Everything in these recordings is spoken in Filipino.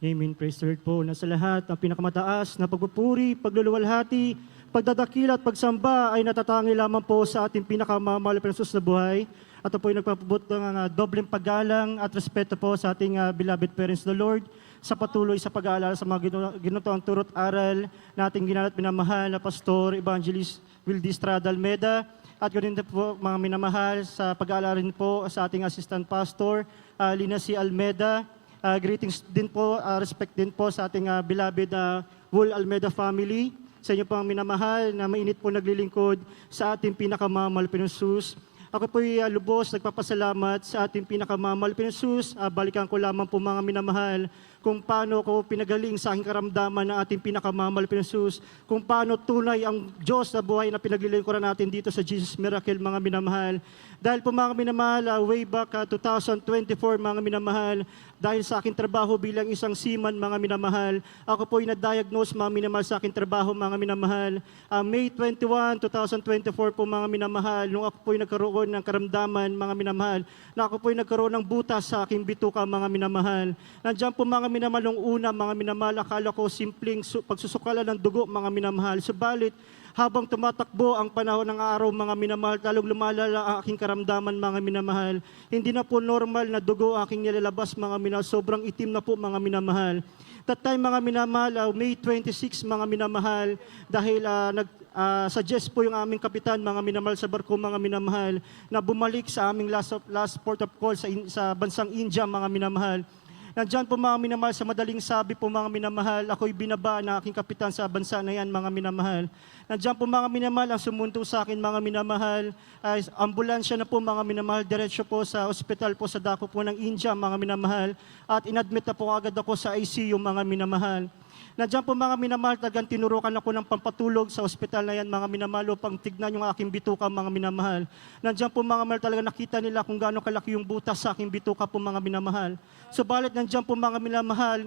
Amen. Praise the Lord po na sa lahat ang pinakamataas na pagpupuri, pagluluwalhati, pagdadakila at pagsamba ay natatangi lamang po sa ating pinakamamahal na Jesus na buhay. At ito po ay nagpapabot ng dobleng paggalang at respeto po sa ating beloved parents the Lord sa patuloy sa pag-aalala sa mga ginutong turot aral na ating ginanat minamahal na Pastor Evangelist Wildy Estrada Almeda. At ganoon din po mga minamahal sa pag-aalala rin po sa ating Assistant Pastor Lina C. Almeda. Greetings din po, respect din po sa ating beloved Whole Almeda family. Sa inyo pong minamahal na mainit po naglilingkod sa ating pinakamamahal na Jesus. Ako po'y lubos nagpapasalamat sa ating pinakamamahal na Jesus. Balikan ko lamang po mga minamahal kung paano ko pinagaling sa aking karamdaman ng ating pinakamamahal na Jesus. Kung paano tunay ang Diyos na buhay na pinaglilingkuran natin dito sa Jesus Miracle mga minamahal. Dahil po mga minamahal, way back 2024 mga minamahal, dahil sa aking trabaho bilang isang seaman mga minamahal, ako po'y na-diagnose mga minamahal sa aking trabaho mga minamahal. May 21, 2024 po mga minamahal, nung ako po'y nagkaroon ng karamdaman mga minamahal, na ako po'y nagkaroon ng butas sa aking bituka mga minamahal. Nandiyan po mga minamahal nung una mga minamahal, akala ko simpleng pagsusukalan ng dugo mga minamahal. Subalit, habang tumatakbo ang panahon ng araw mga minamahal, talong lumalala ang aking karamdaman mga minamahal. Hindi na po normal na dugo aking nilalabas mga minamahal, sobrang itim na po mga minamahal. That time mga minamahal, May 26 mga minamahal, dahil suggest po yung aming kapitan mga minamahal sa barko mga minamahal, na bumalik sa aming last port of call sa bansang India mga minamahal. Nandiyan po mga minamahal, sa madaling sabi po mga minamahal, ako'y binaba na aking kapitan sa bansa na yan mga minamahal. Nandiyan po mga minamahal, ang sumunto sa akin mga minamahal, ay ambulansya na po mga minamahal, diretso po sa ospital po sa dako po ng India mga minamahal, at inadmit na po agad ako sa ICU mga minamahal. Nandiyan po mga minamahal, talagang tinurukan ako ng pampatulog sa ospital na yan mga minamahal upang tignan yung aking bituka mga minamahal. Nandiyan po mga minamahal, talagang nakita nila kung gaano kalaki yung butas sa aking bituka po mga minamahal. Subalit nandiyan po mga minamahal,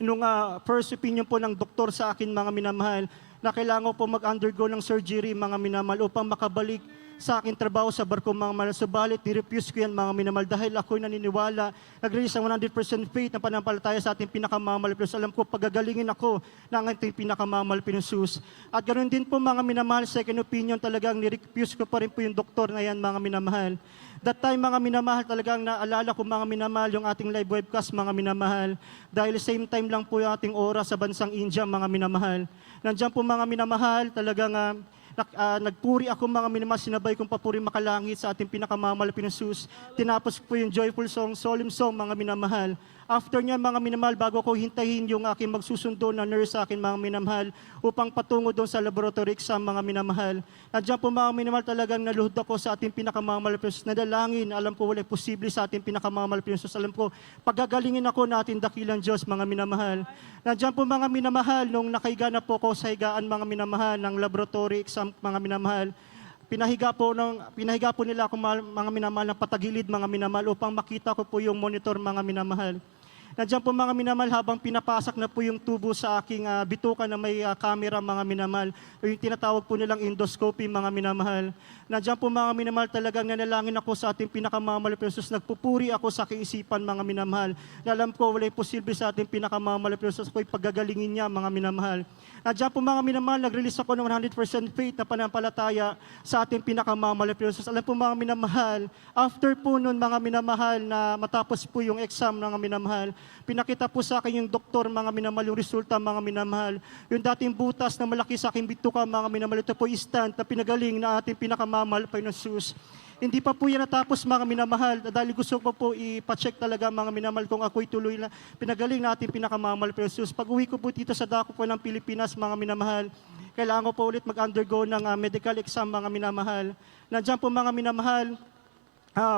nung first opinion po ng doktor sa akin mga minamahal, na kailangan po mag-undergo ng surgery mga minamahal upang makabalik sa aking trabaho sa barko mga minamahal. Subalit, nirefuse ko yan mga minamahal dahil ako'y naniniwala, nag-release ang 100% faith na panampalataya sa ating pinakamamahal na Jesus. Alam ko, pagagalingin ako ng ating pinakamamahal na Jesus. At ganoon din po mga minamahal, second opinion talagang nirefuse ko pa rin po yung doktor na yan mga minamahal. That time mga minamahal, talagang naalala ko mga minamahal yung ating live webcast mga minamahal. Dahil same time lang po yung ating oras sa bansang India mga minamahal. Nandiyan po mga minamahal, talagang nagpuri ako mga minamahal, sinabay kong papuri makalangit sa ating pinakamamahal na Jesus. Tinapos po yung joyful song, solemn song mga minamahal. After niya mga minamahal, bago ko hintayin yung aking magsusundo na nurse sa akin mga minamahal upang patungo doon sa laboratory exam mga minamahal. Nandiyan po mga minamahal, talagang naluhod ako sa ating pinakamamahal na Jesus. Nadalangin, alam ko wala posible sa ating pinakamamahal na Jesus. Alam ko, pagagalingin ako na ating dakilang Diyos mga minamahal. Nandiyan po mga minamahal, nung nakaiga na po ko sa higaan mga minamahal ng laboratory exam mga minamahal, pinahiga po nila ako mga minamahal ng patagilid mga minamahal upang makita ko po yung monitor mga minamahal. Nandiyan po mga minamahal, habang pinapasak na po yung tubo sa aking bituka na may camera mga minamahal, yung tinatawag po nilang endoscopy mga minamahal. Nandiyan po mga minamahal, talagang nanalangin ako sa ating pinakamamahal na Jesus. Nagpupuri ako sa kaisipan mga minamahal. Na alam ko wala posible sa ating pinakamamahal na Jesus, ako'y pagagalingin niya mga minamahal. Nandiyan po mga minamahal, nag-release ako ng 100% faith na panampalataya sa ating pinakamamahal na Jesus. Alam po mga minamahal, after po nun mga minamahal na matapos po yung exam mga minamahal, pinakita po sa akin yung doktor mga minamahal, yung resulta mga minamahal. Yung dating butas na malaki sa aking bituka mga minamahal, ito po instant na pinagaling na ating pinakamamahal pa yung Jesus. Hindi pa po yan natapos mga minamahal, dahil gusto ko po ipacheck talaga mga minamahal kung ako'y tuloy na pinagaling na ating pinakamamahal pa yung Jesus. Pag uwi ko po dito sa dako po ng Pilipinas mga minamahal, kailangan ko po ulit mag-undergo ng medical exam mga minamahal. Nandiyan po mga minamahal,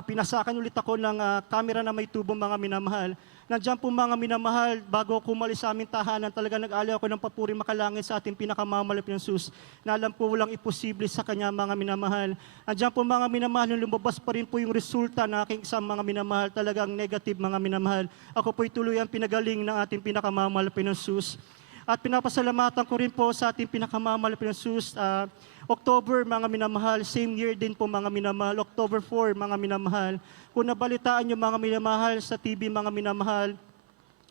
pinasakan ulit ako ng camera na may tubo mga minamahal. Nandiyan po mga minamahal, bago ako umalis sa aming tahanan, talaga nag-alay ako ng papuri makalangit sa ating pinakamamahal na Jesus, na alam ko walang imposible sa Kanya mga minamahal. Nandiyan po mga minamahal, nung lumabas pa rin po yung resulta na aking exam mga minamahal, talagang negative mga minamahal. Ako po'y tuluyan pinagaling ng ating pinakamamahal na Jesus. At pinapasalamatan ko rin po sa ating pinakamamahal na Jesus. October mga minamahal, same year din po mga minamahal, October 4 mga minamahal. Kung nabalitaan nyo mga minamahal sa TV mga minamahal,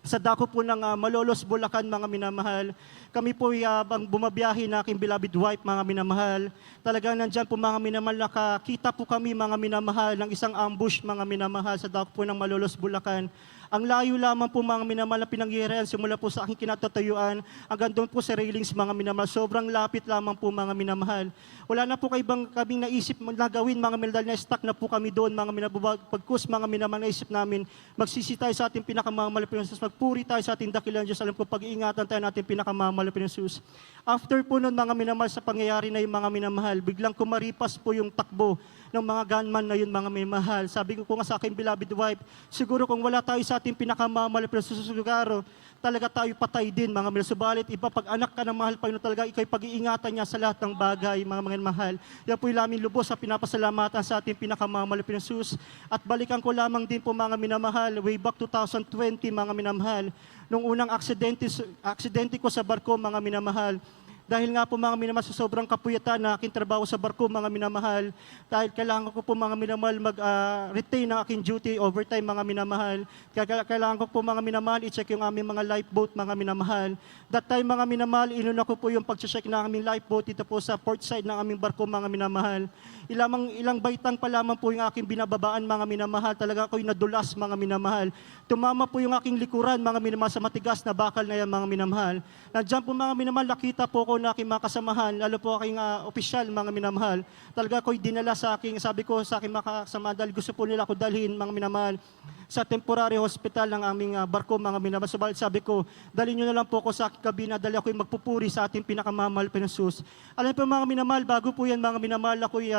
sa dako po ng Malolos, Bulacan, mga minamahal. Kami po ang bumabiyahe na aking beloved wife, mga minamahal. Talagang nandyan po mga minamahal, nakakita po kami mga minamahal ng isang ambush, mga minamahal, sa dako po ng Malolos, Bulacan. Ang layo lamang po mga minamahal na pinangyarihan simula po sa aking kinatatayuan hanggang doon po sa railings, mga minamahal. Sobrang lapit lamang po mga minamahal. Wala na po kaming naisip na gawin mga minamahal, na stuck na po kami doon mga minamahal. Pagkus mga minamahal, naisip namin magsisi tayo sa ating pinakamamahal na Diyos, magpuri tayo sa ating dakilang Diyos. Alam ko, pag-iingatan tayo natin pinakamamahal na Diyos. After po nun mga minamahal, sa pangyayari na yung mga minamahal, biglang kumaripas po yung takbo ng mga gunman na yun, mga minamahal. Sabi ko nga sa aking beloved wife, siguro kung wala tayo sa ating pinakamamahal na lugar, talaga tayo patay din mga minamahal. Subalit iba, pag anak ka ng mahal Panginoon, talaga ikaw'y pag-iingatan niya sa lahat ng bagay, mga mahal. Yan po yung aming lubos sa pinapasalamatan sa ating pinakamamahal na Diyos. At balikan ko lamang din po mga minamahal, way back 2020 mga minamahal, nung unang aksidente ko sa barko mga minamahal. Dahil nga po mga minamahal, sa sobrang kapuyatan na aking trabaho sa barko mga minamahal, dahil kailangan ko po mga minamahal mag-retain ng aking duty, overtime mga minamahal. Kailangan ko po mga minamahal i-check yung aming mga lifeboat mga minamahal. That time mga minamahal, inuna ko po yung pag-check ng aming lifeboat dito po sa port side ng aming barko mga minamahal. Ilang baitang pa lamang po yung aking binababaan mga minamahal. Talaga ako'y nadulas mga minamahal. Tumama po yung aking likuran mga minamahal sa matigas na bakal na yan mga minamahal. Nandiyan po mga minamahal, nakita po ko na aking mga kasamahan, lalo po aking opisyal mga minamahal. Talaga ako'y dinala sa aking, sabi ko sa aking mga kasama, dahil gusto po nila ako dalhin mga minamahal sa temporary hospital ng aming barko mga minamahal. Subalit sabi ko, dalhin nyo na lang po ako sa aking kabina, dahil ako'y magpupuri sa ating pinakamamahal na Diyos. Alam po mga minamahal, bago po yan mga minamahal, ako'y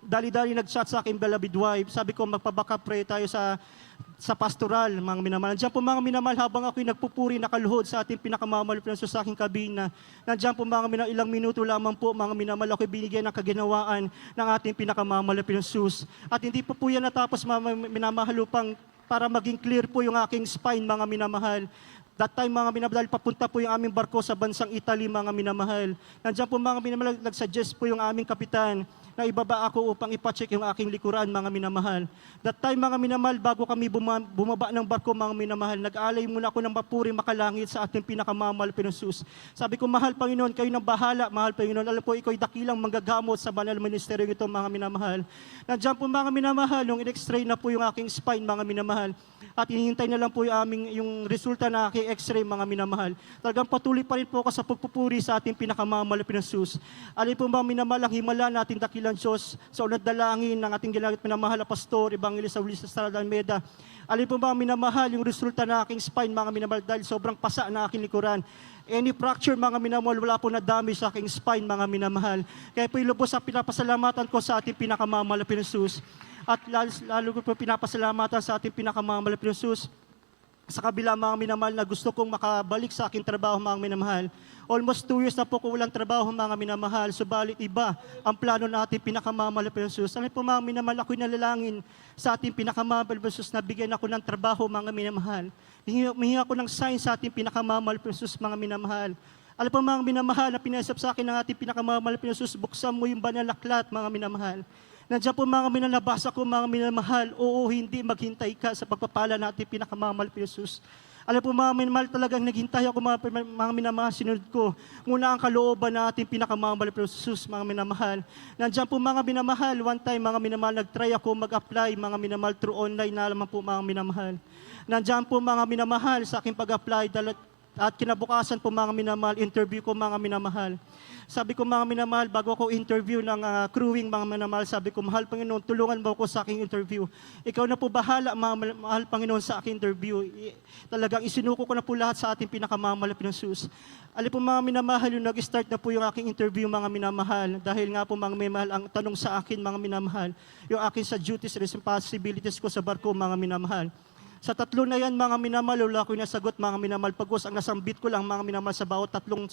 dali-dali nag-chat sa aking beloved wife. Sabi ko, magpabaka pray tayo sa pastoral, mga minamahal. Nandiyan po mga minamahal, habang ako'y nagpupuri, nakaluhod sa ating pinakamamahal na Diyos sa aking kabina. Nandiyan po mga minamahal, ilang minuto lamang po mga minamahal, ako'y binigyan ng kaginawaan ng ating pinakamamahal na Diyos. At hindi po yan natapos mga minamahal, upang para maging clear po yung aking spine mga minamahal. That time mga minamahal, papunta po yung aming barko sa bansang Italy mga minamahal. Nandiyan po mga minamahal, nag-suggest po yung aming kapitan na ibaba ako upang ipacheck yung aking likuran mga minamahal. That time mga minamahal, bago kami bumaba ng barko mga minamahal, nag-alay muna ako ng mapuri makalangit sa ating pinakamamahal na Diyos. Sabi ko, mahal Panginoon, kayo nang bahala, mahal Panginoon. Alam po, iko'y dakilang manggagamot sa banal ministeryo ito mga minamahal. Nandiyan po mga minamahal, yung in-x-ray na po yung aking spine mga minamahal. At hinihintay na lang po yung resulta na aking x-ray mga minamahal. Talagang patuloy pa rin po ako sa pagpupuri sa ating pinakamamahal na Diyos. Alin po mga minamahal, ang himala natin dakilang Diyos sa unad dalangin ng ating ginagit minamahal na pastor, Evangelista Ulises Estrada Almeida. Alin po mga minamahal, yung resulta na aking spine mga minamahal, dahil sobrang pasa na aking likuran. Any fracture mga minamahal, wala po na damage sa aking spine mga minamahal. Kaya po ilubos sa pinapasalamatan ko sa ating pinakamamahal na Diyos. At lalo ko po pinapasalamatan sa ating pinakamamahal na Diyos. Sa kabila mga minamahal, na gusto kong makabalik sa aking trabaho mga minamahal. Almost 2 years na po ko walang trabaho mga minamahal. Subalit iba ang plano natin pinakamamahal na Diyos. Ano po mga minamahal, ako'y nalalangin sa ating pinakamamahal na Diyos na bigyan ako ng trabaho mga minamahal. Hihingi ako ng sign sa ating pinakamamahal na Diyos mga minamahal. Alam po mga minamahal, na pinasap sa akin ng ating pinakamamahal na Diyos, buksan mo yung banal na aklat mga minamahal. Nandiyan po mga minanabasa ko mga minamahal, oo, hindi maghintay ka sa pagpapala natin pinakamamahal na Diyos. Alam po mga minamahal, talagang naghintay ako mga minamahal, sinunod ko muna ang kalooban natin pinakamamahal na Diyos mga minamahal. Nandiyan po mga minamahal, one time mga minamahal, nag-try ako mag-apply mga minamahal through online na naman po mga minamahal. Nandiyan po mga minamahal sa aking pag-apply, at kinabukasan po mga minamahal, interview ko mga minamahal. Sabi ko mga minamahal, bago ako interview ng crewing mga minamahal, sabi ko, mahal Panginoon, tulungan mo ako sa aking interview. Ikaw na po bahala mga mahal Panginoon sa aking interview. Talagang isinuko ko na po lahat sa ating pinakamamahal na Diyos. Alin po mga minamahal, yung nag-start na po yung aking interview mga minamahal. Dahil nga po mga minamahal, ang tanong sa akin mga minamahal, yung akin sa duties, responsibilities ko sa barko mga minamahal. Sa tatlo na yan, mga minamahal, wala ko nasagot mga minamahal. Pagkos, ang nasambit ko lang mga minamahal sa bawat tatlong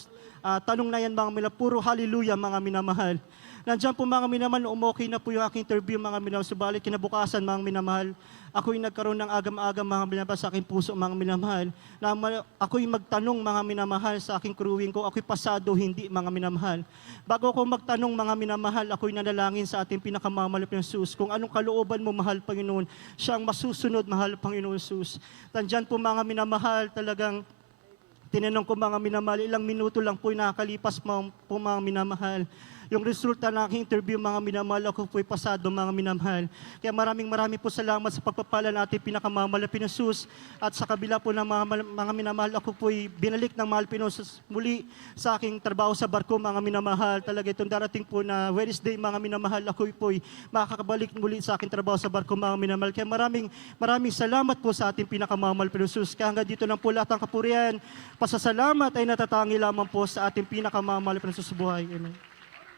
tanong na yan, mga minamahal, puro hallelujah mga minamahal. Nandiyan po mga minamahal, umokay na po yung aking interview mga minamahal. Subalit kinabukasan mga minamahal, ako'y nagkaroon ng agam-agam mga minamahal sa aking puso mga minamahal. Ako'y magtanong mga minamahal sa aking crewing ko, ako'y pasado hindi mga minamahal. Bago ako magtanong mga minamahal, ako'y nanalangin sa ating pinakamamahal na Jesus kung anong kalooban mo mahal Panginoon, siyang masusunod mahal Panginoon Jesus. Nandiyan po mga minamahal, talagang tinanong ko mga minamahal, ilang minuto lang po nakakalipas po mga minamahal. Yung resulta ng aking interview mga minamahal, ako po'y pasado mga minamahal. Kaya maraming po salamat sa pagpapala natin pinakamamahal na Jesus. At sa kabila po ng mga minamahal, ako po'y binalik ng mahal Pinosus muli sa aking trabaho sa barko mga minamahal. Talaga itong darating po na Wednesday mga minamahal, ako po'y makakabalik muli sa aking trabaho sa barko mga minamahal. Kaya maraming salamat po sa ating pinakamamahal Pinosus. Kaya hanggang dito lang po lahat ng kapurihan. Pasasalamat ay natatangi lamang po sa ating pinakamamahal Pinosus sa buhay. Amen.